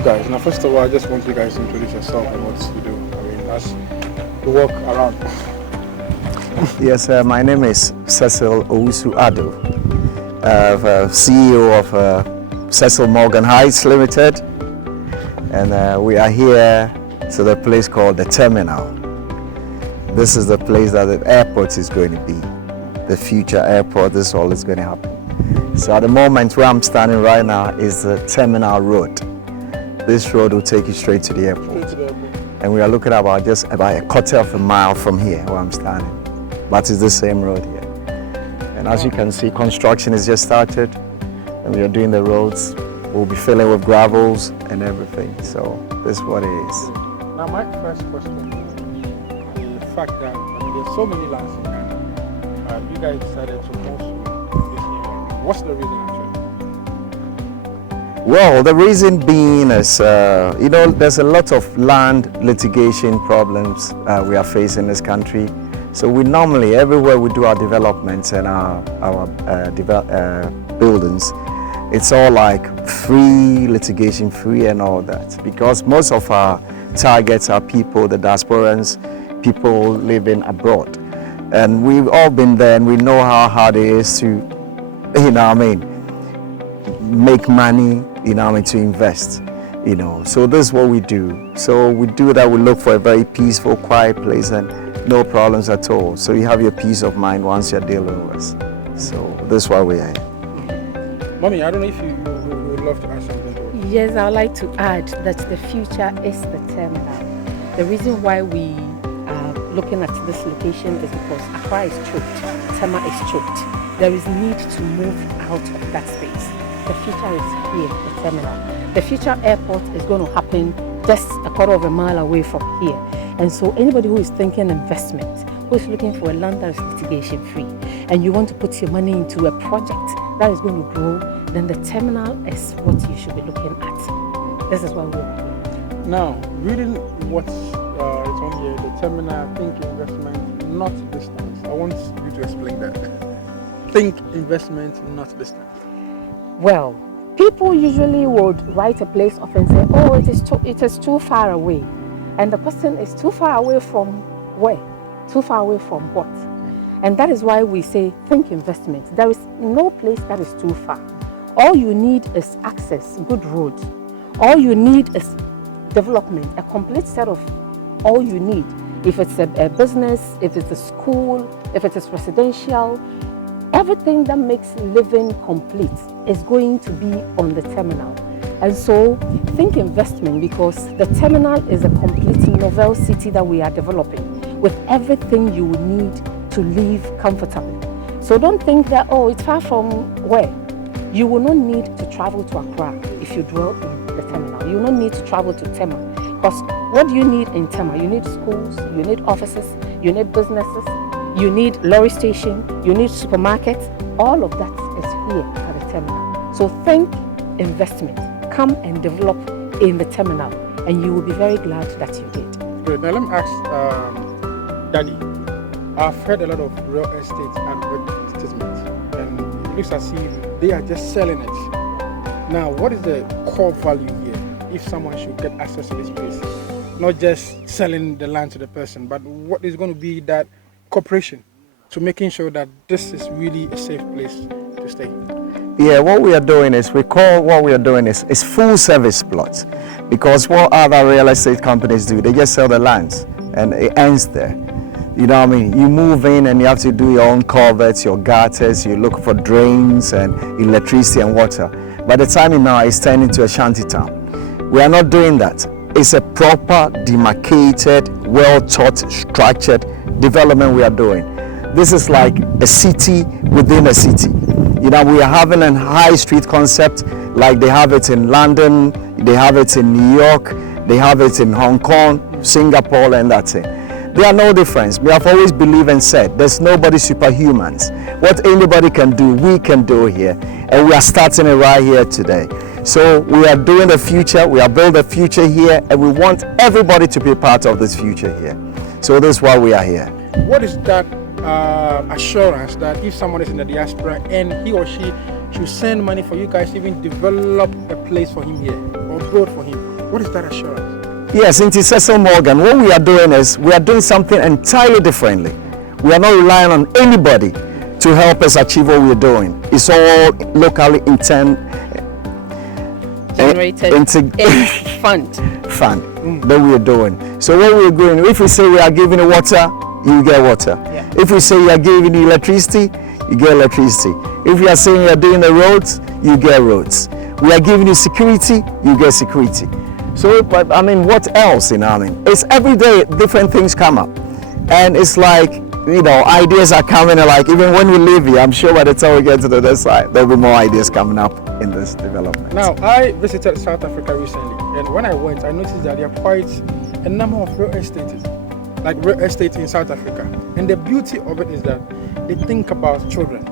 you guys. Now, first of all, I just want you guys to introduce yourself and what you do. I mean, as you walk around. Yes, my name is Cecil Owusu-Addo, CEO of Cecil Morgan Heights Limited, and we are here to the place called the Terminal. This is the place that the airport is going to be, the future airport. This is all that's going to happen. So at the moment where I'm standing right now is the Terminal Road. This road will take you straight to the airport. And we are looking about just about a quarter of a mile from here where I'm standing. But it's the same road here. And as you can see, construction is just started. And we are doing the roads. We'll be filling with gravels and everything. So this is what it is. Now my first question is the fact that there's so many lands in Ghana. You guys decided to pursue this area. What's the reason actually? Well, the reason being is, there's a lot of land litigation problems we are facing in this country. So we normally, everywhere we do our developments and our buildings, it's all like free, litigation free and all that. Because most of our targets are people, the diasporans, people living abroad. And we've all been there and we know how hard it is to, make money, to invest, So this is what we do. So we do that, we look for a very peaceful, quiet place and no problems at all. So you have your peace of mind once you're dealing with us. So this is why we are here. Mommy, I don't know if you would love to add something to it. Yes, I would like to add that the future is the terminal. The reason why we are looking at this location is because Accra is choked, Tema is choked. There is need to move out of that space. The future is here, the terminal. The future airport is going to happen just a quarter of a mile away from here. And so anybody who is thinking investment, who is looking for a land that is litigation free, and you want to put your money into a project that is going to grow, then the terminal is what you should be looking at. This is why we're here. Now, reading what's on here, the terminal, think investment, not distance. I want you to explain that. Think investment, not distance. Well, people usually would write a place off and say, oh, it is too far away. And the question is, too far away from where? Too far away from what? And that is why we say, think investment. There is no place that is too far. All you need is access, good roads. All you need is development, a complete set of all you need. If it's a business, if it's a school, if it is residential, everything that makes living complete is going to be on the terminal. And so think investment, because the terminal is a complete novel city that we are developing with everything you will need to live comfortably. So don't think that, oh, it's far from where. You will not need to travel to Accra if you dwell in the terminal. You will not need to travel to Tema. Because what do you need in Tema? You need schools, you need offices, you need businesses, you need lorry station, you need supermarkets. All of that is here at the terminal. So think investment. Come and develop in the terminal, and you will be very glad that you did. Good. Now let me ask Daddy. I've heard a lot of real estate advertisements, and it looks as if they are just selling it. Now, what is the core value here if someone should get access to this place? Not just selling the land to the person, but what is going to be that cooperation to making sure that this is really a safe place to stay? Yeah, what we are doing is, is full service plots. Because what other real estate companies do, they just sell the lands and it ends there. You know what I mean? You move in and you have to do your own culverts, your gutters, you look for drains and electricity and water. By the time now, it's turned into a shanty town. We are not doing that. It's a proper, demarcated, well-thought, structured development we are doing. This is like a city within a city. We are having a high street concept like they have it in London, they have it in New York, they have it in Hong Kong, Singapore, and that's it. There are no difference. We have always believed and said there's nobody superhumans. What anybody can do, we can do here. And we are starting it right here today. So we are doing the future, we are building the future here, and we want everybody to be part of this future here. So this is why we are here. What is that assurance that if someone is in the diaspora and he or she should send money for you guys to even develop a place for him here or build for him, What is that assurance? Yes, in Cecil Morgan, what we are doing is we are doing something entirely differently. We are not relying on anybody to help us achieve what we are doing. It's all locally generated fund that we are doing. So what we are doing, if we say we are giving you water, you get water. Yeah. If we say we are giving you electricity, you get electricity. If we are saying we are doing the roads, you get roads. We are giving you security, you get security. So, but I mean, what else, you know what I mean? It's every day different things come up. And it's like, you know, ideas are coming, like even when we leave here, I'm sure by the time we get to the other side, there'll be more ideas coming up in this development. Now, I visited South Africa recently, and when I went, I noticed that there are quite a number of real estate in South Africa. And the beauty of it is that they think about children.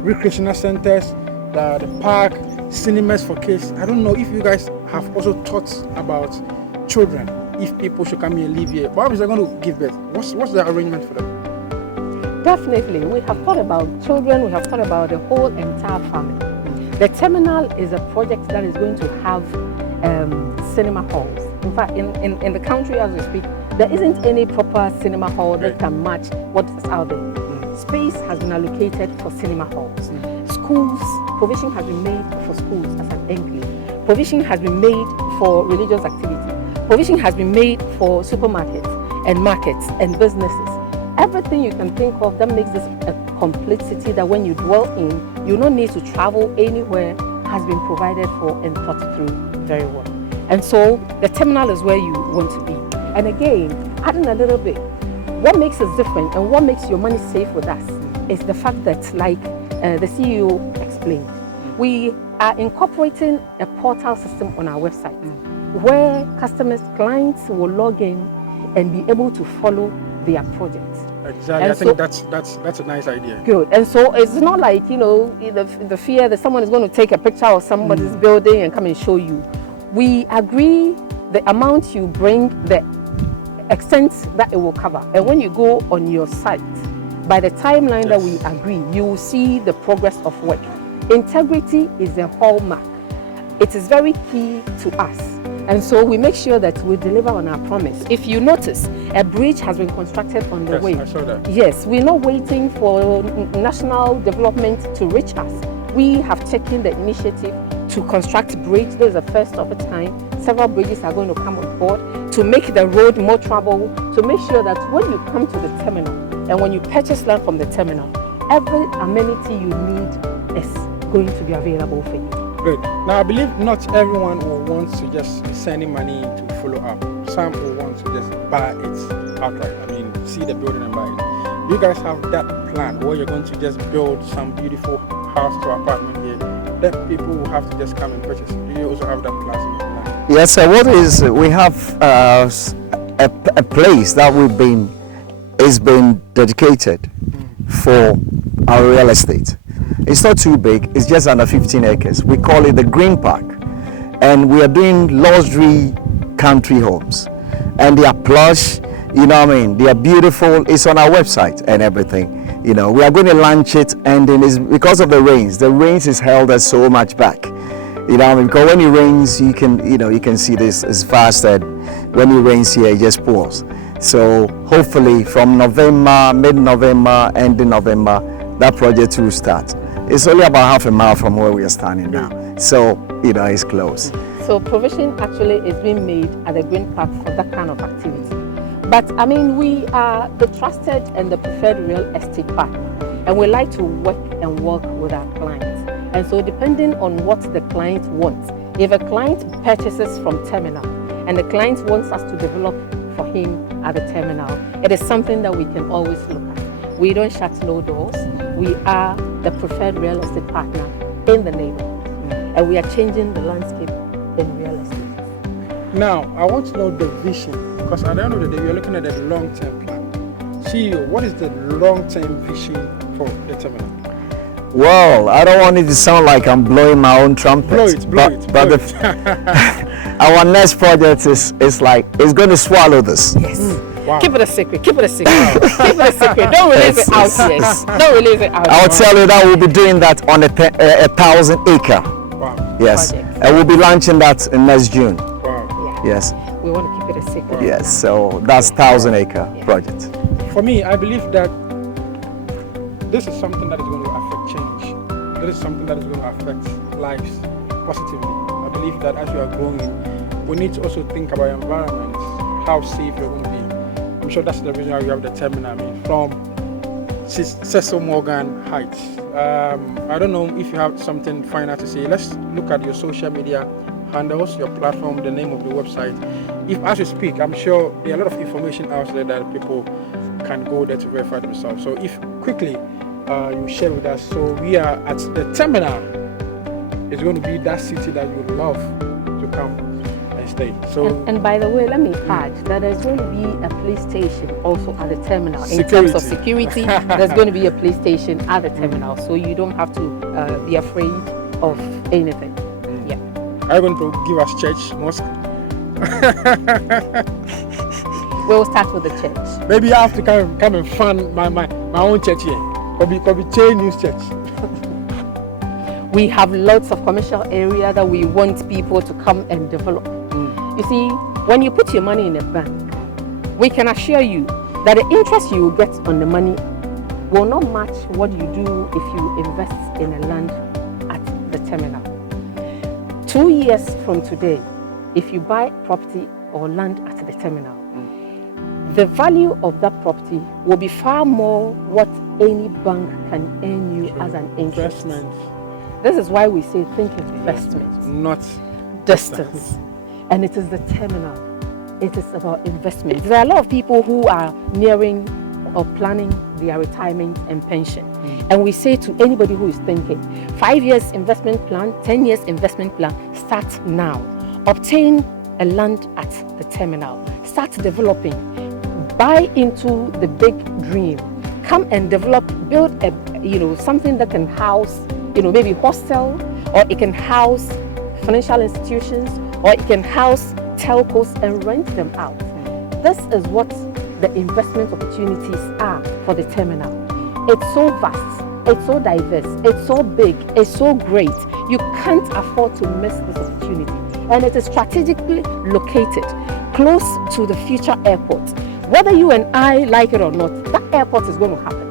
Recreational centers, the park, cinemas for kids. I don't know if you guys have also thought about children. If people should come here and live here, but they're going to give birth. What's the arrangement for them? Definitely, we have thought about children. We have thought about the whole entire family. The terminal is a project that is going to have cinema halls. In fact, in the country as we speak, there isn't any proper cinema hall that can match what is out there. Space has been allocated for cinema halls. Schools, provision has been made for schools as an enclave. Provision has been made for religious activity. Provision has been made for supermarkets and markets and businesses. Everything you can think of that makes this a complete city that when you dwell in, you don't need to travel anywhere has been provided for and thought through very well. And so the terminal is where you want to be. And again, adding a little bit, what makes us different and what makes your money safe with us is the fact that, like the CEO explained, we are incorporating a portal system on our website where customers, clients will log in and be able to follow their projects. Exactly. And I think that's a nice idea. Good. And so it's not like, you know, the fear that someone is going to take a picture of somebody's building and come and show you. We agree the amount you bring, the extent that it will cover. And when you go on your site, by the timeline that we agree, you will see the progress of work. Integrity is a hallmark. It is very key to us. And so we make sure that we deliver on our promise. If you notice, a bridge has been constructed on the way. I saw that. Yes, we're not waiting for national development to reach us. We have taken the initiative to construct a bridge. This is the first of its kind. Several bridges are going to come on board to make the road more travelable, to make sure that when you come to the terminal and when you purchase land from the terminal, every amenity you need is going to be available for you. Good. Now, I believe not everyone will want to just be sending money to follow up. Some will want to just buy it outright. I mean, see the building and buy it. Do you guys have that plan where you're going to just build some beautiful house or apartment here that people will have to just come and purchase? Do you also have that plan? Yes, sir. What is we have a place that is been dedicated for our real estate. It's not too big, it's just under 15 acres. We call it the Green Park. And we are doing luxury country homes. And they are plush, you know what I mean? They are beautiful. It's on our website and everything. You know, we are going to launch it, and then it's because of the rains. The rains has held us so much back. You know what I mean? Because when it rains, you can see this as fast that when it rains here, it just pours. So hopefully from November, mid-November, end of November, that project will start. It's only about half a mile from where we are standing now. So, you know, it's close. So provision actually is being made at the Green Park for that kind of activity. But I mean, we are the trusted and the preferred real estate partner, and we like to work and work with our clients. And so depending on what the client wants, if a client purchases from terminal and the client wants us to develop for him at the terminal, it is something that we can always look at. We don't shut no doors. We are the preferred real estate partner in the neighborhood, and we are changing the landscape in real estate. Now, I want to know the vision, because at the end of the day, we are looking at the long-term plan. CEO, what is the long-term vision for the terminal? Well, I don't want it to sound like I'm blowing my own trumpet. Blow it. Our next project is like, it's going to swallow this. Yes. Wow. Keep it a secret. Keep it a secret. Keep it a secret. Don't release it out yet. Don't release it out. I'll tell you that we'll be doing that on a 1,000 acre. Wow. Yes. Project. And we'll be launching that in next June. Wow. Yeah. Yes. We want to keep it a secret. Yes. So that's 1,000-acre project. For me, I believe that this is something that is going to affect change. This is something that is going to affect lives positively. I believe that as you are growing, we need to also think about environment, how safe you're going to be. I'm sure that's the reason why you have the terminal. I mean, from Cecil Morgan Heights. I don't know if you have something final to say. Let's look at your social media handles, your platform, the name of the website. If as you speak, I'm sure there are a lot of information out there that people can go there to verify themselves. So if quickly you share with us. So we are at the terminal. It's going to be that city that you would love to come and stay. So and by the way, let me add that there's going to be a police station also at the terminal. In terms of security, there's going to be a police station at the terminal, so you don't have to be afraid of anything. Yeah. Are you going to give us church, mosque? We'll start with the church. Maybe I have to come and fund my own church here. Kobby Kyei News Church. We have lots of commercial area that we want people to come and develop. You see, when you put your money in a bank, we can assure you that the interest you will get on the money will not match what you do if you invest in a land at the terminal. 2 years from today, if you buy property or land at the terminal, the value of that property will be far more what any bank can earn you as an interest. Investment. This is why we say think investment, Not distance. And it is the terminal. It is about investment. There are a lot of people who are nearing or planning their retirement and pension. And we say to anybody who is thinking, 5 years investment plan, 10 years investment plan, start now. Obtain a land at the terminal. Start developing. Buy into the big dream. Come and develop, build something that can house, maybe hostel, or it can house financial institutions, or it can house telcos and rent them out. This is what the investment opportunities are for the terminal. It's so vast, it's so diverse, it's so big, it's so great. You can't afford to miss this opportunity. And it is strategically located close to the future airport. Whether you and I like it or not, that airport is going to happen.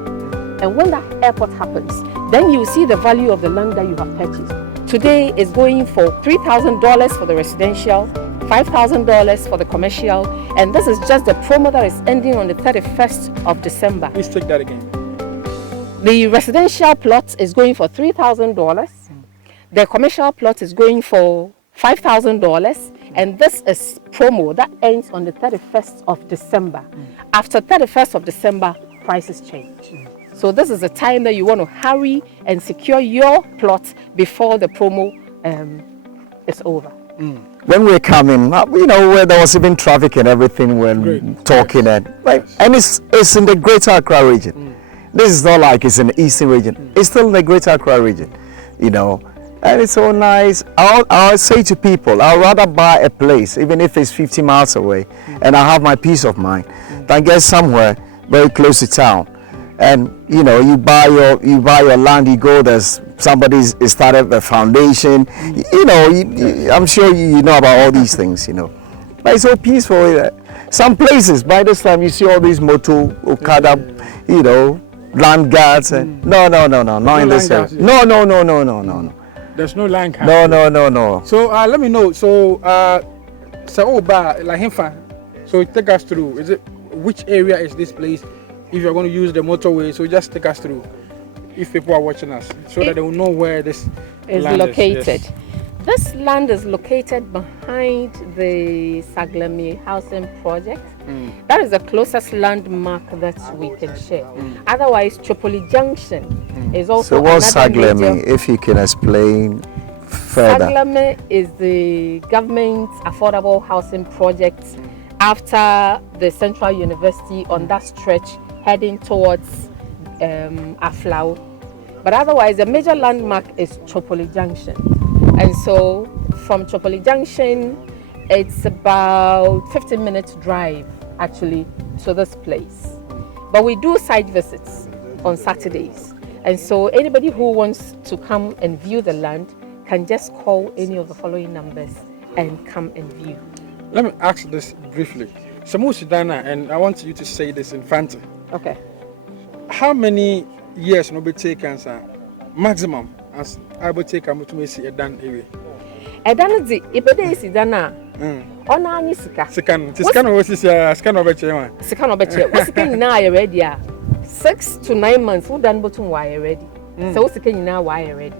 And when that airport happens, then you see the value of the land that you have purchased. Today is going for $3,000 for the residential, $5,000 for the commercial, and this is just the promo that is ending on the 31st of December. Please take that again. The residential plot is going for $3,000. The commercial plot is going for $5,000, and this is promo that ends on the 31st of December. After 31st of December, prices change. So this is the time that you want to hurry and secure your plot before the promo is over. When we're coming, where there was even traffic and everything when talking, and it's in the Greater Accra region. This is not like it's in the Eastern region. It's still in the Greater Accra region, and it's so nice. I'll say to people, I'd rather buy a place, even if it's 50 miles away, and I have my peace of mind, than get somewhere very close to town. And you buy your land, you go, there's somebody's started the foundation, I'm sure you know about all these things, but it's so peaceful. Some places by this time you see all these moto Okada, land guards, and no in this area. No. There's no land guard. No. So let me know. So so take us through. Is it which area is this place? If you're going to use the motorway, so just take us through, if people are watching us, so that they will know where this is land located. Yes. This land is located behind the Saglemi housing project. That is the closest landmark that we can share. Otherwise, Tripoli Junction is also. So what's Saglemi? Major... If you can explain further. Saglemi is the government affordable housing project after the Central University on that stretch, heading towards Aflau. But otherwise, the major landmark is Tripoli Junction. And so from Tripoli Junction, it's about 15 minutes drive actually to this place. But we do site visits on Saturdays. And so anybody who wants to come and view the land can just call any of the following numbers and come and view. Let me ask this briefly. Samu Sudana, and I want you to say this in Fanta. Okay. How many years will be taken, sir? Maximum as I will take to see a done away. A done the Ibede Dana. On any sika. Second, was a scan of a chair. Second of a chair. What's the now already? 6 to 9 months, who done bottom wire ready. So what's the now wire ready.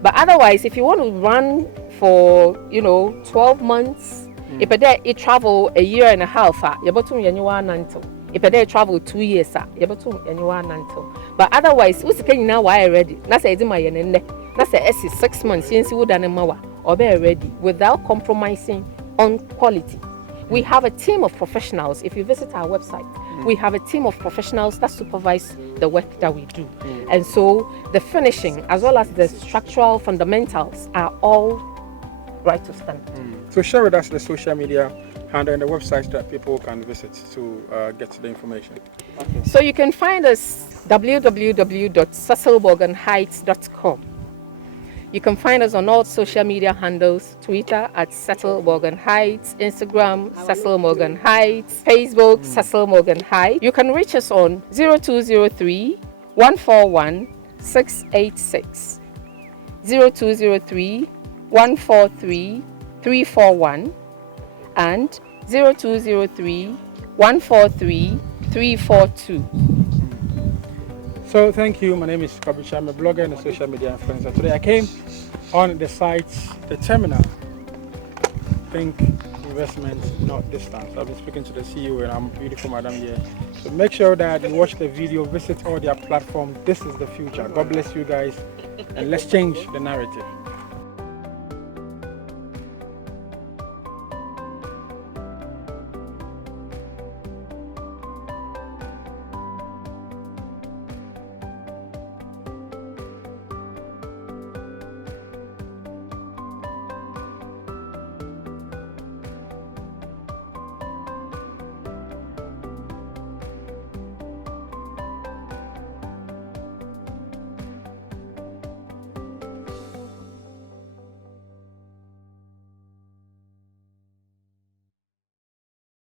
But otherwise, if you want to run for 12 months, if you travel a year and a half, you bottom yanuwa nanto. If you travel 2 years, you bottom yanuwa nanto. But otherwise, what's the now wire ready? That's a my yanende. That's a 6 months since you done a mawa or be ready without compromising on quality. We have a team of professionals. If you visit our website, we have a team of professionals that supervise the work that we do. And so the finishing as well as the structural fundamentals are all right to stand. So share with us the social media handle and the websites that people can visit to get the information. Okay. So you can find us www.cecilmorganheights.com. You can find us on all social media handles, Twitter at Cecil Morgan Heights, Instagram Cecil Morgan Heights, Facebook Cecil Morgan Heights. You can reach us on 0203 141 686, 0203 143 341, and 0203 143 342. So thank you. My name is Kobby Kyei. I'm a blogger and a social media influencer. Today I came on the site, the terminal. Think investment, not distance. I've been speaking to the CEO and I'm beautiful madam here. So make sure that you watch the video, visit all their platforms. This is the future. God bless you guys, and let's change the narrative.